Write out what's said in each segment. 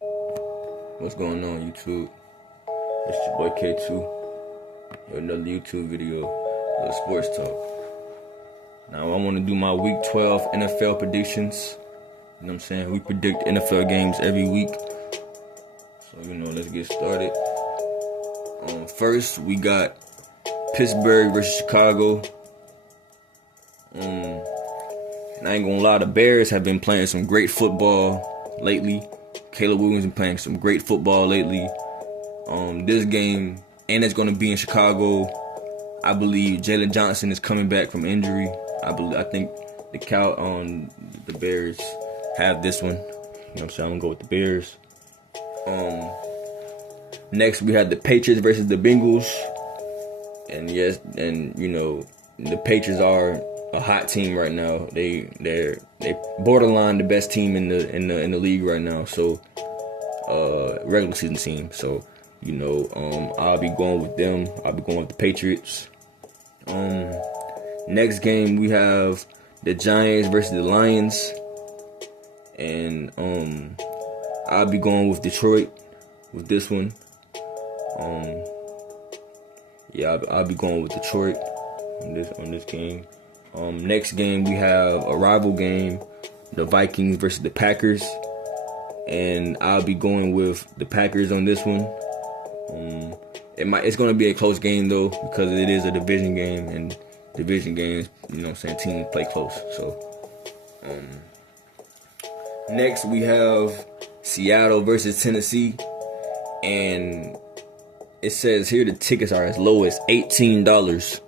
What's going on, YouTube? It's your boy K2. Here another YouTube video, little sports talk. Now I want to do my Week 12 NFL predictions. You know what I'm saying? We predict NFL games every week. So, let's get started. First, we got Pittsburgh versus Chicago. And I ain't gonna lie, the Bears have been playing some great football lately. Caleb Williams been playing some great football lately. This game, and it's gonna be in Chicago. I believe Jalen Johnson is coming back from injury. I think the Bears have this one. You know what I'm saying? I'm gonna go with the Bears. Next we had the Patriots versus the Bengals. And the Patriots are a hot team right now. They're borderline the best team in the league right now. So regular season team. So I'll be going with them. I'll be going with the Patriots. Next game we have the Giants versus the Lions, and I'll be going with Detroit with this one. I'll be going with Detroit on this game. Next game we have a rival game, the Vikings versus the Packers, and I'll be going with the Packers on this one. It's going to be a close game though, because it is a division game, and division games, teams play close. So next we have Seattle versus Tennessee, and it says here the tickets are as low as $18.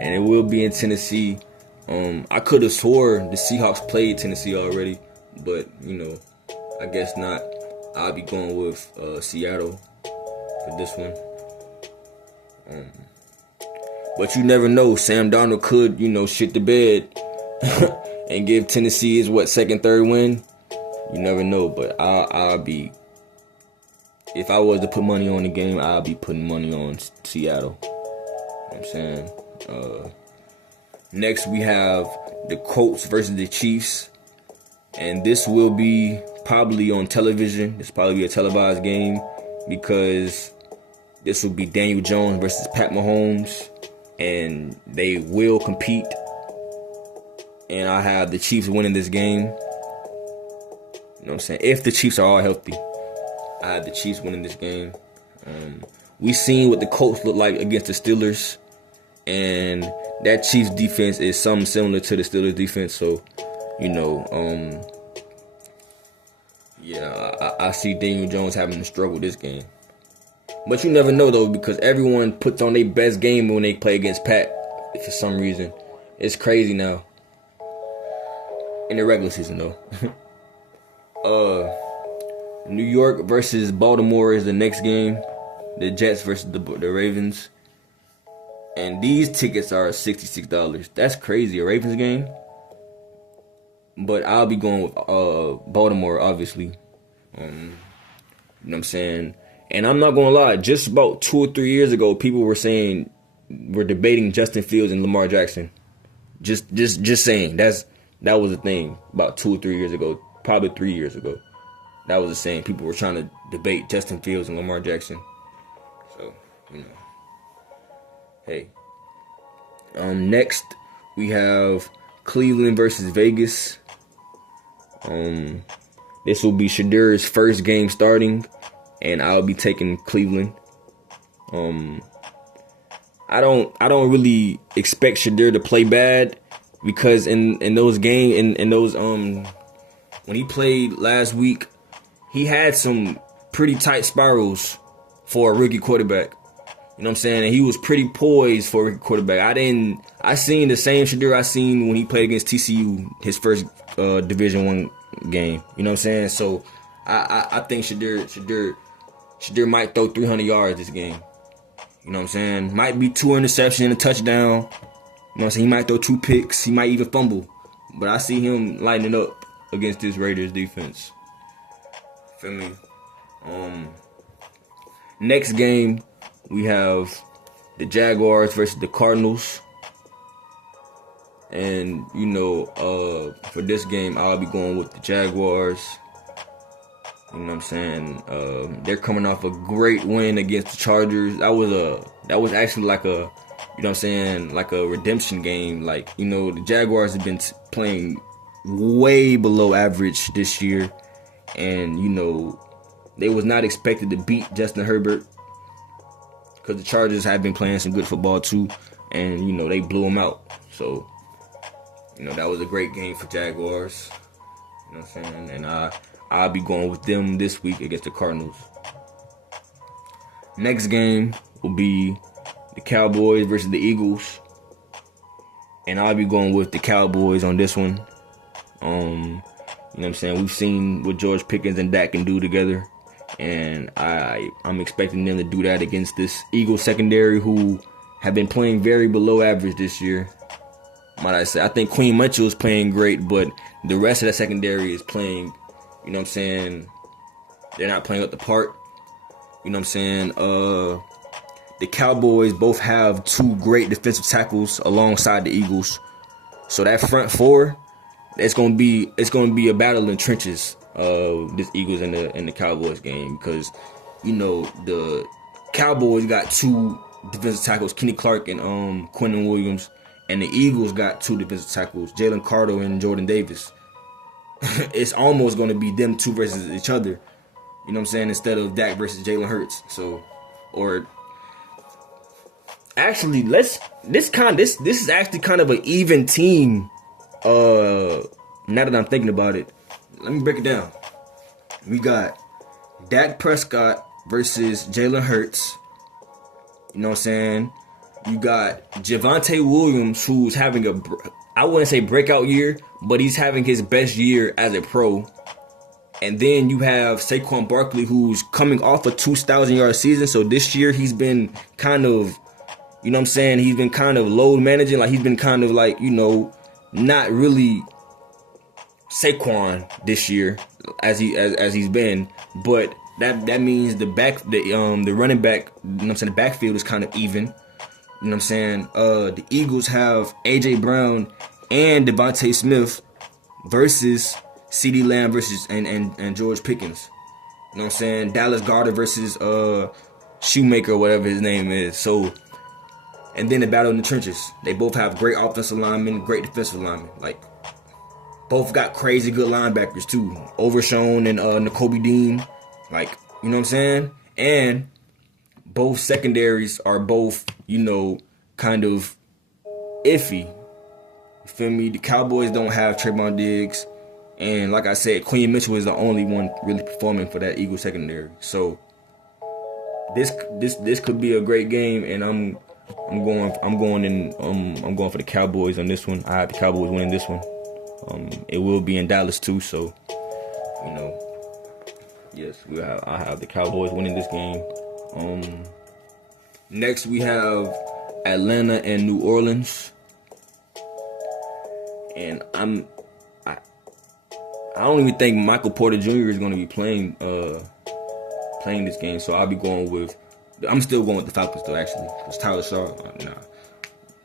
And it will be in Tennessee. I could have swore the Seahawks played Tennessee already, but I guess not. I'll be going with Seattle for this one. But you never know. Sam Darnold could, shit the bed and give Tennessee his second, third win. You never know. But I'll be, if I was to put money on the game, I'll be putting money on Seattle. You know what I'm saying? Next we have the Colts versus the Chiefs, and this will be probably on television. This will probably be a televised game, because this will be Daniel Jones versus Pat Mahomes, and they will compete, and I have the Chiefs winning this game. You know what I'm saying? If the Chiefs are all healthy, I have the Chiefs winning this game. We seen what the Colts look like against the Steelers, and that Chiefs defense is something similar to the Steelers defense. So, I see Daniel Jones having to struggle this game. But you never know though, because everyone puts on their best game when they play against Pat for some reason. It's crazy now. In the regular season though. New York versus Baltimore is the next game. The Jets versus the Ravens. And these tickets are $66. That's crazy, a Ravens game. But I'll be going with Baltimore, obviously. You know what I'm saying? And I'm not gonna lie, just about 2 or 3 years ago, people were debating Justin Fields and Lamar Jackson. Just saying. That was a thing about 2 or 3 years ago, probably 3 years ago. That was the same. People were trying to debate Justin Fields and Lamar Jackson. So, hey. Next we have Cleveland versus Vegas. This will be Shadir's first game starting, and I'll be taking Cleveland. I don't really expect Shadir to play bad, because in those games, when he played last week, he had some pretty tight spirals for a rookie quarterback. You know what I'm saying? And he was pretty poised for a rookie quarterback. I seen the same Shadir I seen when he played against TCU, his first Division I game. You know what I'm saying? So I think Shadir might throw 300 yards this game. You know what I'm saying? Might be 2 interceptions and a touchdown. You know what I'm saying? He might throw 2 picks. He might even fumble. But I see him lighting it up against this Raiders defense. Feel me? Next game, we have the Jaguars versus the Cardinals. And, for this game, I'll be going with the Jaguars. You know what I'm saying? They're coming off a great win against the Chargers. That was actually like a, you know what I'm saying, like a redemption game. Like, you know, the Jaguars have been playing way below average this year, and you know, they was not expected to beat Justin Herbert because the Chargers have been playing some good football too, and you know, they blew them out. So, you know, that was a great game for Jaguars. You know what I'm saying? And I'll be going with them this week against the Cardinals. Next game will be the Cowboys versus the Eagles. And I'll be going with the Cowboys on this one. You know what I'm saying? We've seen what George Pickens and Dak can do together. And I'm expecting them to do that against this Eagles secondary who have been playing very below average this year. Might I say, I think Queen Mitchell is playing great, but the rest of that secondary is playing, you know what I'm saying, they're not playing up the part. You know what I'm saying? The Cowboys both have two great defensive tackles alongside the Eagles. So that front four, it's gonna be a battle in the trenches of this Eagles and the Cowboys game, because, you know, the Cowboys got two defensive tackles, Kenny Clark and Quentin Williams. And the Eagles got two defensive tackles, Jalen Carter and Jordan Davis. It's almost going to be them two versus each other. You know what I'm saying? Instead of Dak versus Jalen Hurts. So, or actually, this is actually kind of an even team. Now that I'm thinking about it, let me break it down. We got Dak Prescott versus Jalen Hurts. You know what I'm saying? You got Javonte Williams, who's having I wouldn't say breakout year, but he's having his best year as a pro. And then you have Saquon Barkley, who's coming off a 2,000-yard season. So this year he's been kind of, you know what I'm saying, he's been kind of load managing. Like, he's been kind of like, you know, not really Saquon this year as he's been. But that means the running back, you know what I'm saying, the backfield is kind of even. You know what I'm saying? The Eagles have A.J. Brown and Devontae Smith versus CeeDee Lamb versus and George Pickens. You know what I'm saying? Dallas Goedert versus Shoemaker, whatever his name is. So, and then the battle in the trenches. They both have great offensive linemen, great defensive linemen. Like, both got crazy good linebackers too. Overshown and Nakobe Dean. Like, you know what I'm saying? And both secondaries are both, you know, kind of iffy. You feel me? The Cowboys don't have Trayvon Diggs. And like I said, Queen Mitchell is the only one really performing for that Eagles secondary. So this could be a great game, and I'm going for the Cowboys on this one. I have the Cowboys winning this one. It will be in Dallas too, so, you know, yes, I have the Cowboys winning this game. Next we have Atlanta and New Orleans, and I don't even think Michael Porter Jr. is going to be playing this game, so I'm still going with the Falcons though, actually, because Tyler Shaw,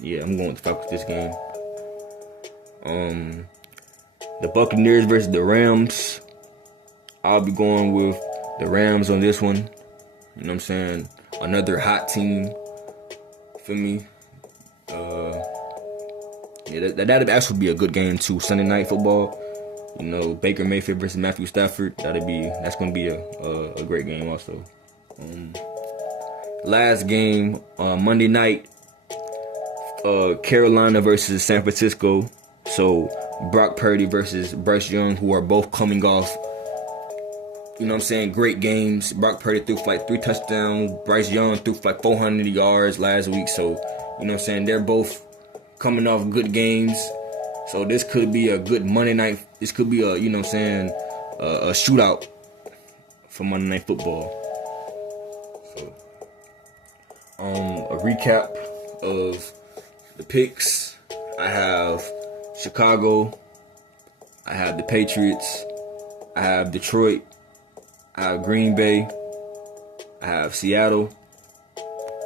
yeah, I'm going with the Falcons this game. The Buccaneers versus the Rams, I'll be going with the Rams on this one. You know what I'm saying? Another hot team. Feel me? Yeah, that'd actually be a good game too. Sunday night football. You know, Baker Mayfield versus Matthew Stafford. That's gonna be a great game also. Last game, Monday night, Carolina versus San Francisco. So Brock Purdy versus Bryce Young, who are both coming off, you know what I'm saying, great games. Brock Purdy threw for like 3 touchdowns. Bryce Young threw for like 400 yards last week. So, you know what I'm saying, they're both coming off good games. So this could be a good Monday night. This could be a, you know what I'm saying, a shootout for Monday Night Football. So, a recap of the picks. I have Chicago. I have the Patriots. I have Detroit. I have Green Bay. I have Seattle.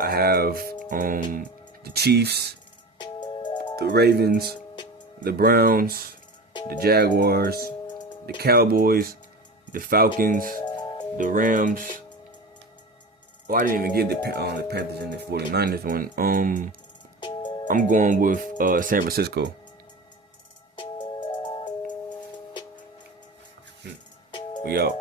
I have the Chiefs, the Ravens, the Browns, the Jaguars, the Cowboys, the Falcons, the Rams. Oh, I didn't even get the Panthers and the 49ers one. I'm going with San Francisco. We out.